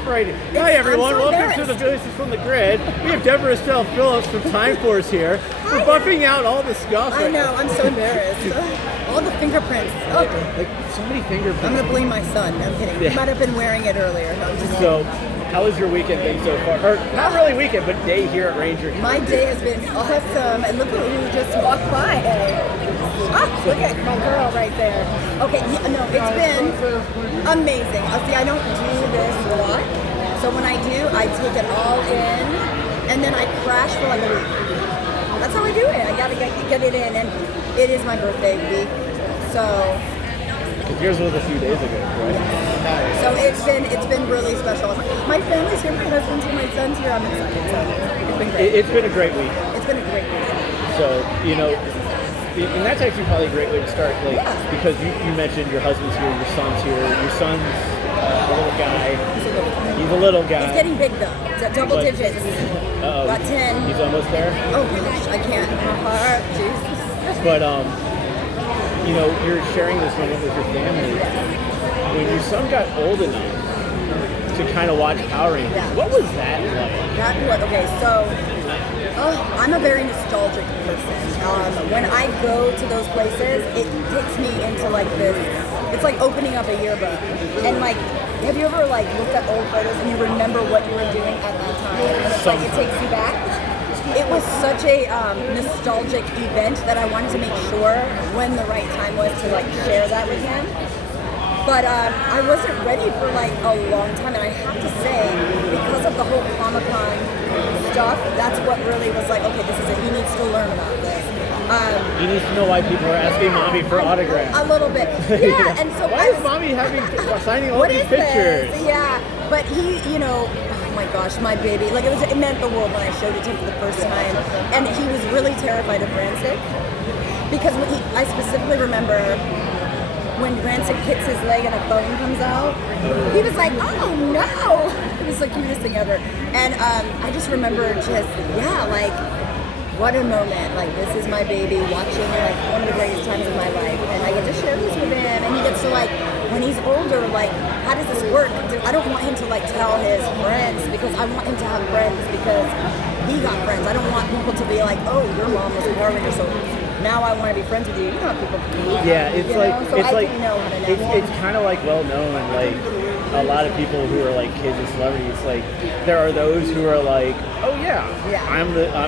off right. Hi everyone, so welcome to the Voices from the Grid. We have Deborah Estelle Phillips from Time Force here. We're buffing out all the stuff. I know, I'm so embarrassed. All the fingerprints. Oh. Like so many fingerprints. I'm gonna blame my son. I'm kidding. He might have been wearing it earlier. No, I'm just so, how has your weekend been so far? Or not really weekend, but day here at Ranger. My day has been awesome, and look at who just walked by. Look at my girl right there. Okay, no, it's been amazing. See, I don't do this a lot, so when I do, I take it all in, and then I crash for like a week. That's how I do it. I gotta get it in, and it is my birthday week, so. Yours was a few days ago, right? So it's been really special. My family's here, my husband's here, my son's here. I'm excited. So it's been great. It's been a great week. It's been a great week. So and that's actually probably a great way to start, because you mentioned your husband's here, your son's here. Your son's a little guy. He's a little guy. He's getting big though. It's at double digits. About 10. He's almost there. Oh gosh, I can't. My heart, Jesus. But you're sharing this moment with your family. When your son got old enough to kind of watch Power Rangers, what was that like? Okay, so I'm a very nostalgic person. When I go to those places, it takes me into like this. It's like opening up a yearbook. And like, have you ever like looked at old photos and you remember what you were doing at that time? And it's like it takes you back. It was such a nostalgic event that I wanted to make sure when the right time was to like share that with him. But I wasn't ready for like a long time, and I have to say, because of the whole Comic-Con stuff, that's what really was like, okay, this is it. He needs to learn about this. He needs to know why people are asking mommy for autographs. A little bit, yeah. And so why is mommy signing all these pictures? This? Yeah, but he, oh my gosh, my baby, like it meant the world when I showed it to him for the first time, and he was really terrified of Rancic because I specifically remember when Rancic hits his leg and a bone comes out, he was like, oh no! It was the cutest thing ever. And I just remember like, what a moment. Like, this is my baby watching like one of the greatest times of my life. And I get to share this with him. And he gets to like, when he's older, like, how does this work? I don't want him to like tell his friends, because I want him to have friends because he got friends. I don't want people to be like, oh, your mom was a Power Ranger, so now I want to be friends with you. You know how people can be. Yeah, it's like so it's I like know how to know. it's kind of like well known. Like a lot of people who are like kids and celebrities, like there are those who are like, oh yeah.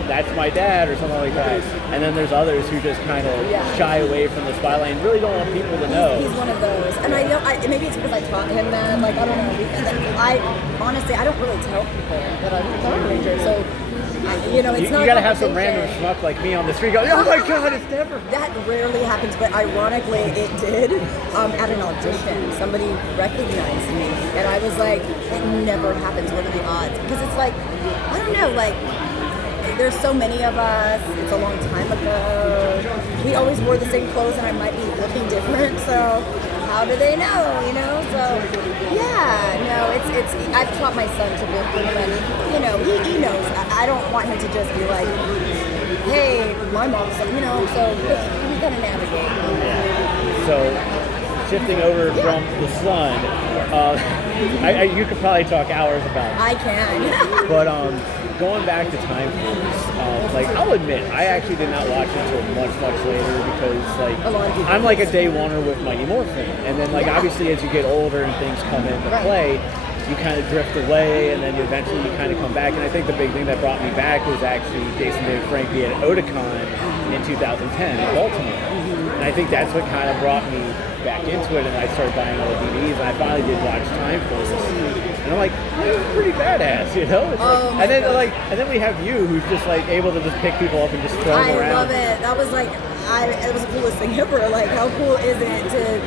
That's my dad or something like that. And then there's others who just kind of shy away from the spotlight and really don't want people to know. He's one of those, and I know. Maybe it's because I taught him that. Like I don't know. I honestly don't really tell people that I'm a Power Ranger. So. It's not. You gotta have some random schmuck like me on the street go, oh my god, it's Deborah. That rarely happens, but ironically it did. At an audition, somebody recognized me, and I was like, it never happens. What are the odds? Because it's like, I don't know, like, there's so many of us. It's a long time ago. We always wore the same clothes, and I might be looking different, so how do they know, So, it's I've taught my son to be, and, he knows. I don't want him to just be like, hey, my mom's, so we gotta navigate. Yeah. So, shifting over from the son, you could probably talk hours about it. I can. But, going back to Time Force, like I'll admit, I actually did not watch it until much later because like I'm like a day oneer with Mighty Morphin, and then like obviously as you get older and things come into play, you kind of drift away, and then eventually you kind of come back. And I think the big thing that brought me back was actually Jason David Frankie at Otakon in 2010 in Baltimore, and I think that's what kind of brought me back into it, and I started buying all the DVDs, and I finally did watch Time Force. And I'm like, this is pretty badass, It's like, and then we have you, who's just like able to just pick people up and just throw them around. I love it. That was like, it was the coolest thing ever. Like, how cool is it to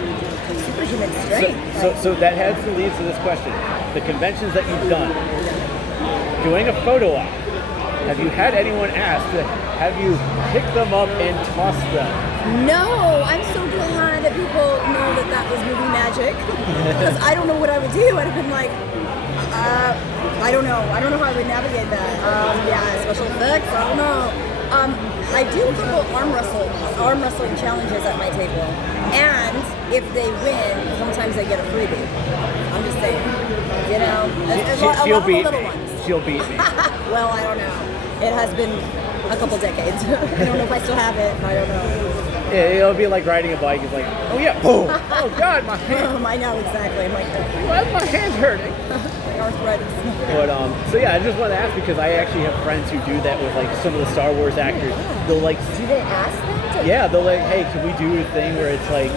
superhuman strength? So that has to lead to this question: the conventions that you've done, doing a photo op. Have you had anyone ask to have you pick them up and toss them? No, I'm so glad that people know that was movie magic, because I don't know what I would do. I'd have been like, I don't know. I don't know how I would navigate that. Special effects, I don't know. I do a couple arm wrestling challenges at my table, and if they win, sometimes they get a freebie. I'm just saying, She'll of the beat little me. ones. She'll beat me. Well, I don't know. It has been a couple decades. I don't know if I still have it. I don't know. Yeah, it'll be like riding a bike. It's like, oh yeah, boom. Oh God, my hand. I know exactly. I'm like, Why is my hand's hurting? arthritis. But so yeah, I just wanted to ask because I actually have friends who do that with like some of the Star Wars actors. They'll like, Do they ask them? yeah, they'll like, hey, can we do a thing where it's like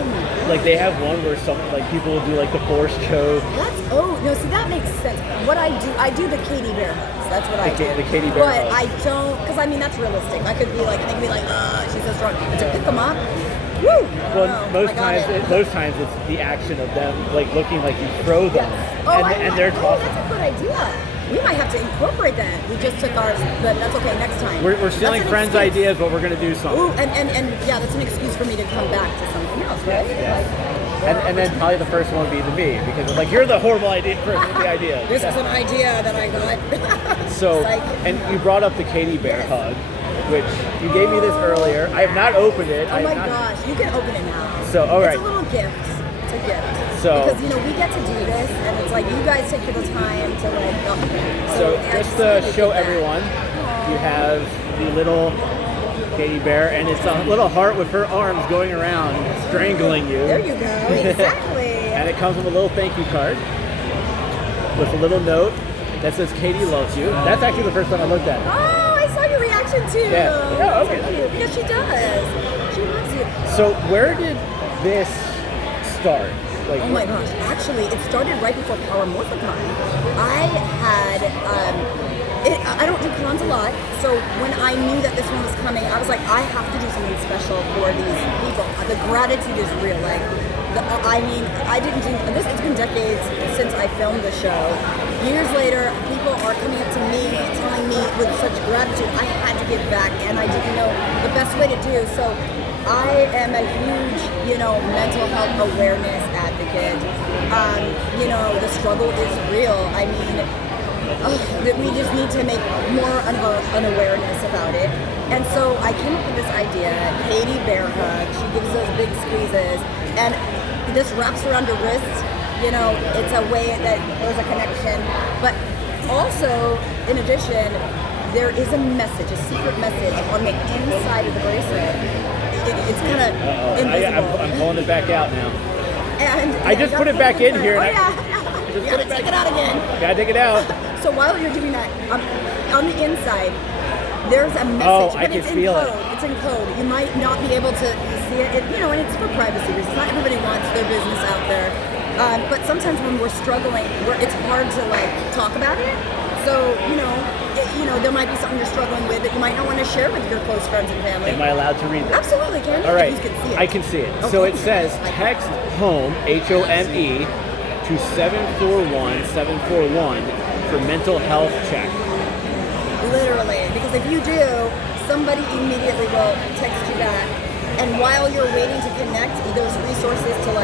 they have one where some like people will do like the Force choke. No, see that makes sense. What I do the Katie Bear hugs. That's what I do. The Katie Bear But hug. I don't, because I mean that's realistic. I could be like, they could be like, she's so strong. But to pick them up, woo! Well, most times it's the action of them like looking like you throw them, and they're tossing. That's a good idea. We might have to incorporate that. We just took ours, but that's okay. Next time. We're stealing friends' ideas, but we're going to do something. Ooh, and yeah, that's an excuse for me to come back to something else, right? Yes. And then probably the first one would be the me because it's like you're the horrible idea person with the idea. This is an idea that I got. So, and you brought up the Katie Bear hug, which you gave me this earlier. I have not opened it. Oh my gosh, you can open it now. So, all right. It's a little gift. It's a gift. So, because we get to do this, and it's like you guys take the time to like. So just to show everyone, you have the little Katie Bear, and it's a little heart with her arms going around, strangling you. There you go, exactly. And it comes with a little thank you card with a little note that says Katie loves you. That's actually the first time I looked at it. Oh, I saw your reaction too. Yeah, okay. Thank you, because she does. She loves you. So where did this start? Like, oh my gosh, actually, it started right before Power Morphicon. I had, I don't do cons a lot, so when I knew that this one was coming, I was like, I have to do something special for these people. The gratitude is real. Like, I didn't do this. It's been decades since I filmed the show. Years later, people are coming up to me, telling me with such gratitude, I had to give back, and I didn't know the best way to do so. I am a huge, mental health awareness advocate. The struggle is real. I mean, that we just need to make more an awareness about it. And so I came up with this idea, Katie Bear Hug. She gives those big squeezes, and this wraps around your wrist. It's a way that there's a connection. But also, in addition, there is a message, a secret message on the inside of the bracelet. It's kind of invisible. I'm pulling it back out now. And I just put it back in here. You gotta take it out again. Gotta take it out. So while you're doing that, on the inside, there's a message. Oh, but I can feel it. It's in code. You might not be able to see it. And it's for privacy reasons. Not everybody wants their business out there. But sometimes when we're struggling, it's hard to talk about it. So, there might be something you're struggling with that you might not want to share with your close friends and family. Am I allowed to read this? Absolutely, can you? All right, You can see it. I can see it. Okay. So it says text HOME, HOME, to 741-741 for mental health check. Literally, because if you do, somebody immediately will text you back. And while you're waiting to connect, there's resources to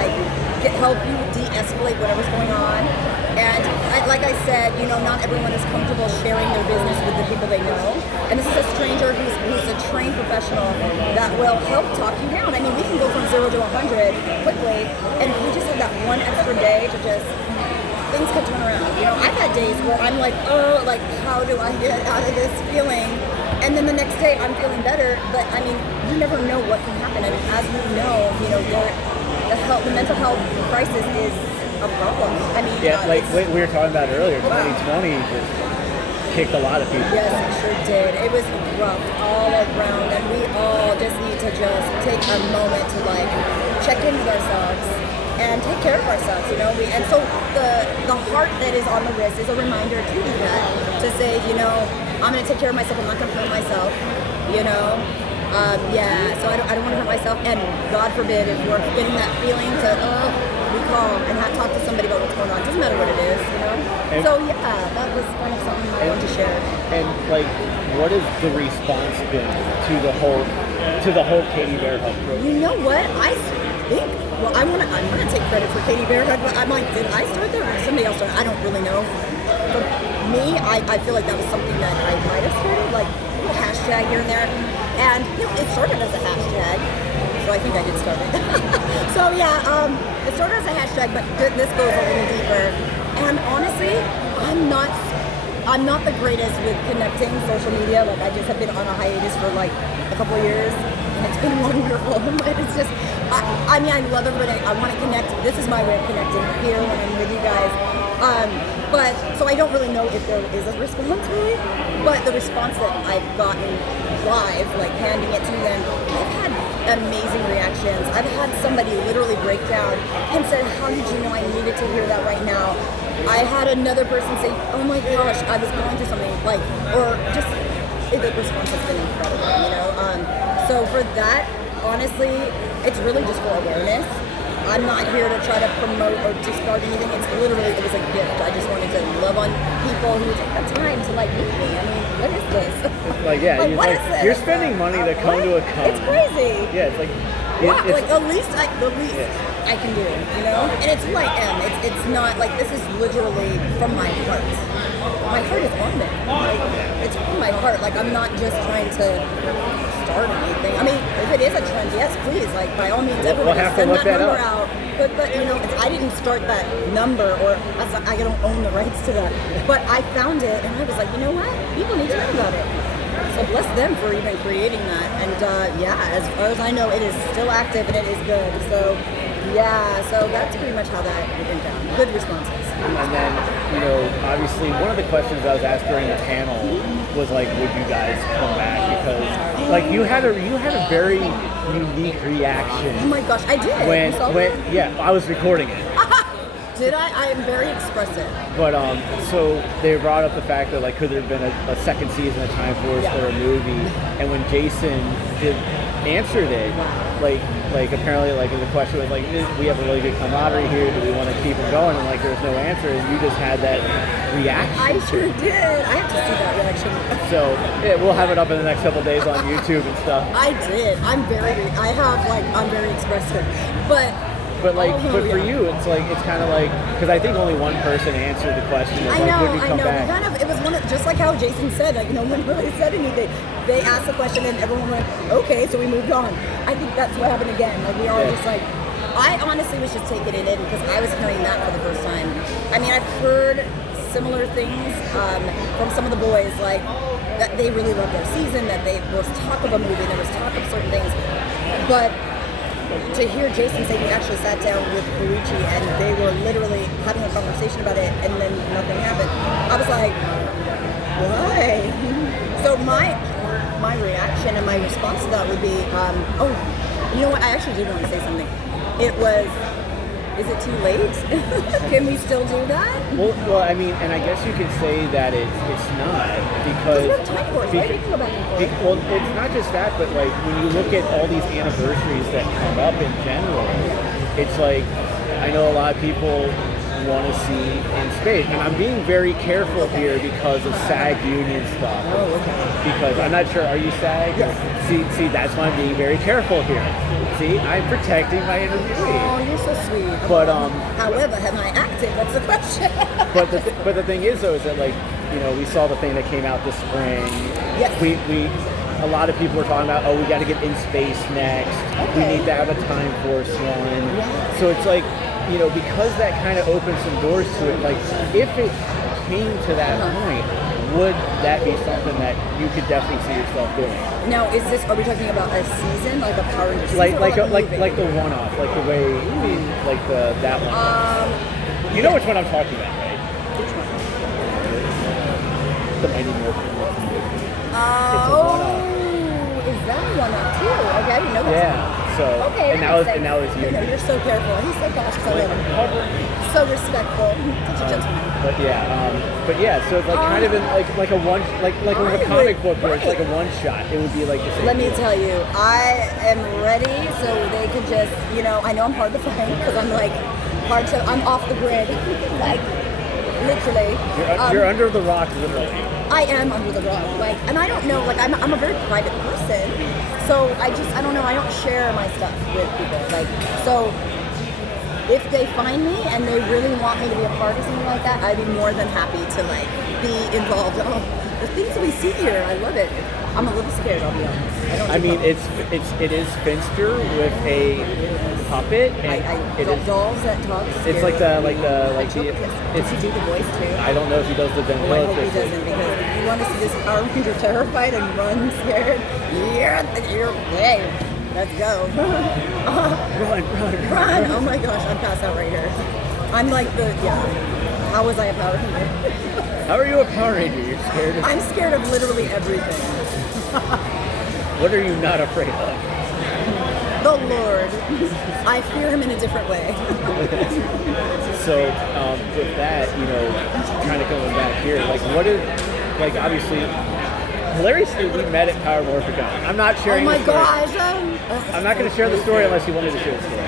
help you de-escalate whatever's going on. And like I said, not everyone is comfortable sharing their business with the people they know. And this is a stranger who's a trained professional that will help talk you down. I mean, we can go from 0 to 100 quickly, and if we just have that one extra day to just, things can turn around. I've had days where I'm like, how do I get out of this feeling? And then the next day I'm feeling better, but I mean, you never know what can happen. And as we know, the mental health crisis is a problem. I mean, we were talking about earlier, 2020 just kicked a lot of people. Yes, it sure did. It was rough all around, and we all just need to just take a moment to check in with ourselves and take care of ourselves, and so the heart that is on the wrist is a reminder to do that, to say, I'm going to take care of myself, I'm not going to hurt myself, so I don't want to hurt myself, and God forbid if we're getting that feeling to, we call and talk to somebody about what's going on. It doesn't matter what it is, And, so that was kind of something I wanted to share. And what has the response been to the whole Katie Bear Hug program? You know what? I think. Well, I'm gonna take credit for Katie Bear Hug, but I'm like, did I start there or did somebody else start? I don't really know. For me, I feel like that was something that I might have started, a little hashtag here and there, and it started as a hashtag. So I think I did start it. So yeah, it started as a hashtag, but this goes a little deeper. And honestly, I'm not the greatest with connecting social media. Like I just have been on a hiatus for like a couple of years, and it's been wonderful. But it's just, I mean, I love everybody. I want to connect. This is my way of connecting here when I'm with you guys. But so I don't really know if there is a response really, but the response that I've gotten live, like handing it to them, I've had amazing reactions. I've had somebody literally break down and said, "How did you know I needed to hear that right now?" I had another person say, "Oh my gosh, I was going through something," like, or just the response has been incredible, you know. So for that, honestly, it's really just for awareness. I'm not here to try to promote or discard anything. It's literally, it was a gift. I just wanted to love on people who take the time to like meet me. I mean, what is this? Like, yeah, like, what is this? You're spending money to come to a con. It's crazy. Yeah, it's like, Wow, like the least I can do, you know? And it's who I am. It's not like, this is literally from my heart. My heart is on it. Like, it's from my heart. Like, I'm not just trying to start anything. I mean, if it is a trend, yes, please. Like, by all means, everybody send that number out. But you know, I didn't start that number, or I don't own the rights to that. But I found it, and I was like, you know what? People need to know about it. So bless them for even creating that. And yeah, as far as I know, it is still active and it is good. So yeah, so that's pretty much how that went down. Good responses. And then, you know, obviously one of the questions I was asked during the panel was like, would you guys come back? Because like you had a very unique reaction. Oh my gosh, I did. Yeah, I was recording it. Did I? I am very expressive. But so they brought up the fact that like could there have been a second season of Time Force or a movie, and when Jason answered it, like apparently like the question was like, we have a really good camaraderie here, do we want to keep it going? And like there was no answer, and you just had that reaction. I sure did. I have to see that reaction. So yeah, we'll have it up in the next couple of days on YouTube and stuff. I did. I'm very expressive, but for you, it's like it's kind of like, because I think only one person answered the question. I know. It was one of, just like how Jason said, like no one really said anything. They asked the question and everyone went, okay, so we moved on. I think that's what happened again. Like we all just like, I honestly was just taking it in because I was hearing that for the first time. I mean, I've heard similar things from some of the boys, like that they really loved their season, that there was talk of a movie, there was talk of certain things, but to hear Jason say he actually sat down with Luigi and they were literally having a conversation about it and then nothing happened, I was like, why? So my reaction and my response to that would be, you know what, I actually did want to say something. It was, is it too late? Can we still do that? Well, I mean, and I guess you could say that it's not, because we have time for it, right? We can go back and forth. Well, it's not just that, but like when you look at all these anniversaries that come up in general, it's like, I know a lot of people want to see in space, and I'm being very careful here because of SAG union stuff. Oh, okay. Because I'm not sure, are you SAG? Yes. See, that's why I'm being very careful here. See, I'm protecting my interviewee. Oh, you're so sweet. But however, have I acted? That's the question. but the thing is though, is that like, you know, we saw the thing that came out this spring. Yes. A lot of people were talking about, we got to get In Space next. Okay. We need to have a Time Force one. Yeah. So it's like, you know, because that kind of opens some doors to it, like if it came to that point, would that be something that you could definitely see yourself doing? Now, are we talking about a season, like a Power Rangers season, like the one-off, like the way, like that one? You know which one I'm talking about, right? Which one? The Mighty Morphin movie. It's a one-off. Is that a one-off too? Okay, I didn't know that. Yeah. So, okay, and that was you. You're so careful. He's so cautious. I love him. So respectful. Such a gentleman. But yeah. So it's like kind of in like a one, like with a comic book where it's like a one shot. It would be like the same. Let me tell you, I am ready, so they can just, you know, I know I'm hard to find because I'm like I'm off the grid, like literally. You're under the rock, literally. I am under the rock, like, and I don't know, like, I'm a very private person, so I don't know, I don't share my stuff with people, like, so if they find me and they really want me to be a part of something like that, I'd be more than happy to like be involved. Oh, the things we see here, I love it. I'm a little scared, I'll be honest. I mean, it is Finster with a puppet, and it is. dolls that talk. It's like the Does he do the voice too? I don't know if he does the I hope he ventriloquist. doesn't, because if you want to see this Power Ranger terrified and run scared, hey, let's go. Run! Oh my gosh, I'm passed out right here. I'm like how was I a Power Ranger? How are you a Power Ranger? You're scared of... I'm scared of literally everything. What are you not afraid of? The Lord. I fear him in a different way. So with that, kind of going back here, obviously, hilariously, we met at Power Morphicon. I'm not sharing. Oh my the story. gosh! I'm not going to share the story unless you want me to share the story.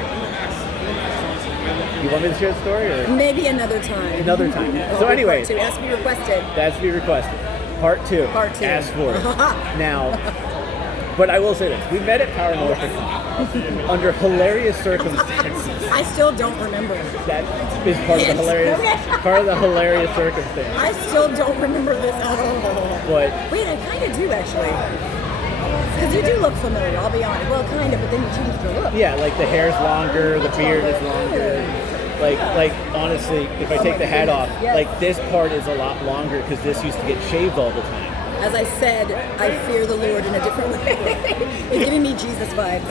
You want me to share the story, or maybe another time? Another time. So anyway, Part 2 has to be requested. That's to be requested. Part 2. Part 2. Asked for it. Now, but I will say this: we met at Power Morphicon under hilarious circumstances. I still don't remember. That is part of the hilarious, circumstance. I still don't remember this at all. But wait, I kind of do actually. Because you do look familiar, I'll be honest. Well, kind of, but then you changed your look. Yeah, like the hair's longer, the beard is longer. Like honestly, if I take the hat off, like this part is a lot longer because this used to get shaved all the time. As I said, I fear the Lord in a different way. It's giving me Jesus vibes.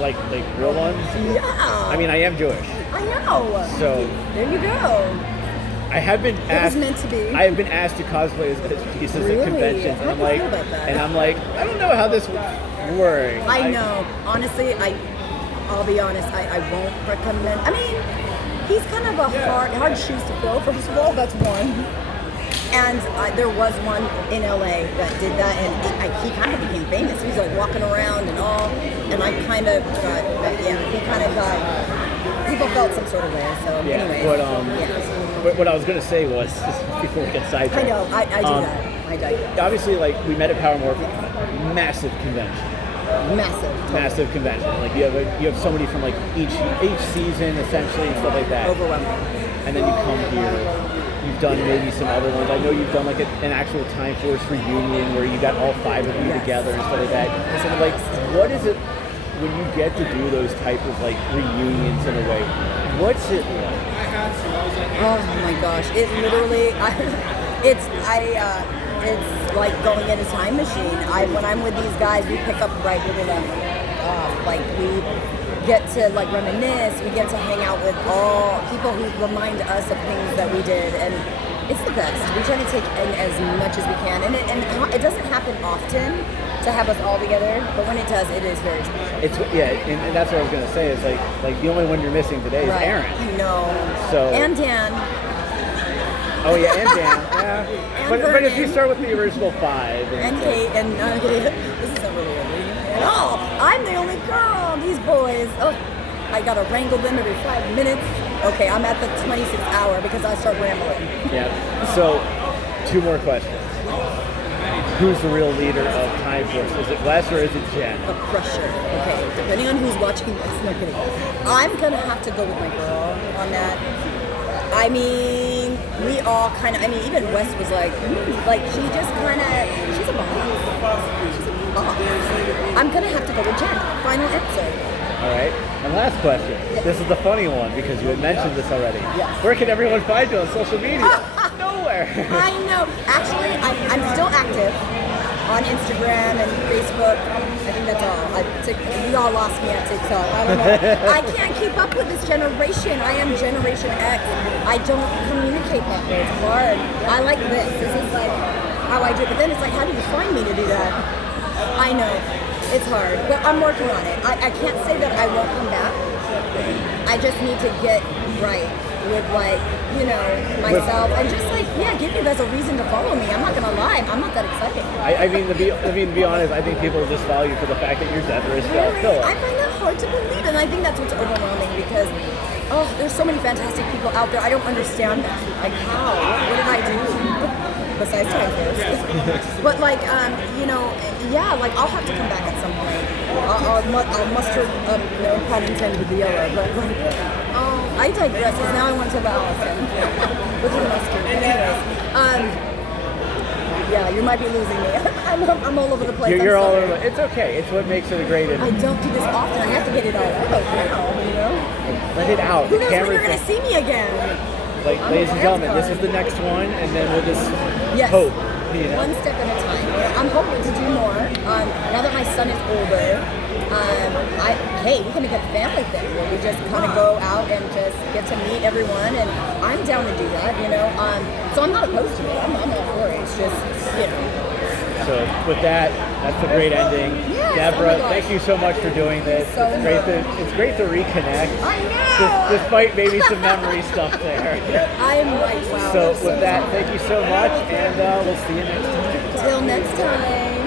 Like real ones? Yeah. I mean, I am Jewish. I know. So there you go. I have been asked. It was meant to be. I have been asked to cosplay as Jesus at conventions, and I'm like, I don't know how this would work. I know. Honestly, I'll be honest. I won't recommend. I mean, he's kind of a hard shoes to fill. First of all, that's one. And there was one in LA that did that, and he kind of became famous. He was like walking around and all, and I kind of got, he kind of got, people felt some sort of way. So anyway. But what I was gonna say was, before we get sidetracked. I know, I do that. I do. Obviously, like we met at Power Morphicon, massive convention. Massive convention. Like you have somebody from like each season essentially and stuff like that. Overwhelming. And then you come here. You've done maybe some other ones. I know you've done like an actual Time Force reunion where you got all 5 of you together and stuff like that. So like, what is it when you get to do those type of like reunions in a way? What's it like? Oh my gosh! It literally, it's like going in a time machine. When I'm with these guys, we pick up right where we left off. Like we get to like reminisce. We get to hang out with all people who remind us of things that we did, and it's the best. We try to take in as much as we can, and it doesn't happen often to have us all together, but when it does, it is very special. And that's what I was gonna say. Is like the only one you're missing today is Aaron. I know. So and Dan. Oh yeah, and Dan. Yeah. But if you start with the original 5 and Kate and this isn't really a reunion at all. I'm the only girl. These boys. Oh, I gotta wrangle them every 5 minutes. Okay, I'm at the 26th hour because I start rambling. Yeah. So 2 more questions. Who's the real leader of Time Force? Is it Wes or is it Jen? A crusher. Okay, depending on who's watching this. No kidding. I'm gonna have to go with my girl on that. I mean, we all kind of. I mean, even Wes was like she just kind of. She's a boss. She's a boss. I'm gonna have to go with Jen. Final answer. All right. And last question. Yes. This is the funny one because you had mentioned this already. Yes. Where can everyone find you on social media? Nowhere. I know. Actually, I'm still active on Instagram and Facebook. I think that's all. You all lost me at TikTok. I don't know. I can't keep up with this generation. I am Generation X. I don't communicate that way. It's hard. I like this. This is like how I do it. But then it's like, how do you find me to do that? I know. It's hard. But I'm working on it. I can't say that I won't come back. I just need to get right with myself and just give you guys a reason to follow me. I'm not gonna lie, I'm not that excited. I mean, to be honest, I think people just follow you for the fact that you're Deborah Estelle Phillips. I find that hard to believe, and I think that's what's overwhelming because there's so many fantastic people out there. I don't understand that. Like how? What did I do? Besides Time Force. But I'll have to come back at some point. I'll muster up, no pun intended, the yellow, but I digress, because now I want to Allison with her mustard. Anyways, you might be losing me. I'm all over the place. You're I'm all sorry. over. It's okay. It's what makes it a great I interview. don't do this often. I have to get it all out now, you know? Let it out. Who The knows when camera's you're going to see me again? like, I'm ladies a and gentlemen, wild this is card. the next one, and then we'll just Yes. hope. You know? One step at a time. I'm hoping to do more. Now that my son is older, hey, we can make it a family thing where we just kind of go out and just get to meet everyone, and I'm down to do that, you know. So I'm not opposed to it. I'm all for it. It's just, you know. So with that, that's a great ending. Yes, Deborah, oh my gosh. thank you so much for doing this. So It's great to reconnect. I know. Despite maybe some memory stuff there. I'm like, wow. So that's with that, thank you so much, and we'll see you next time. Till next time.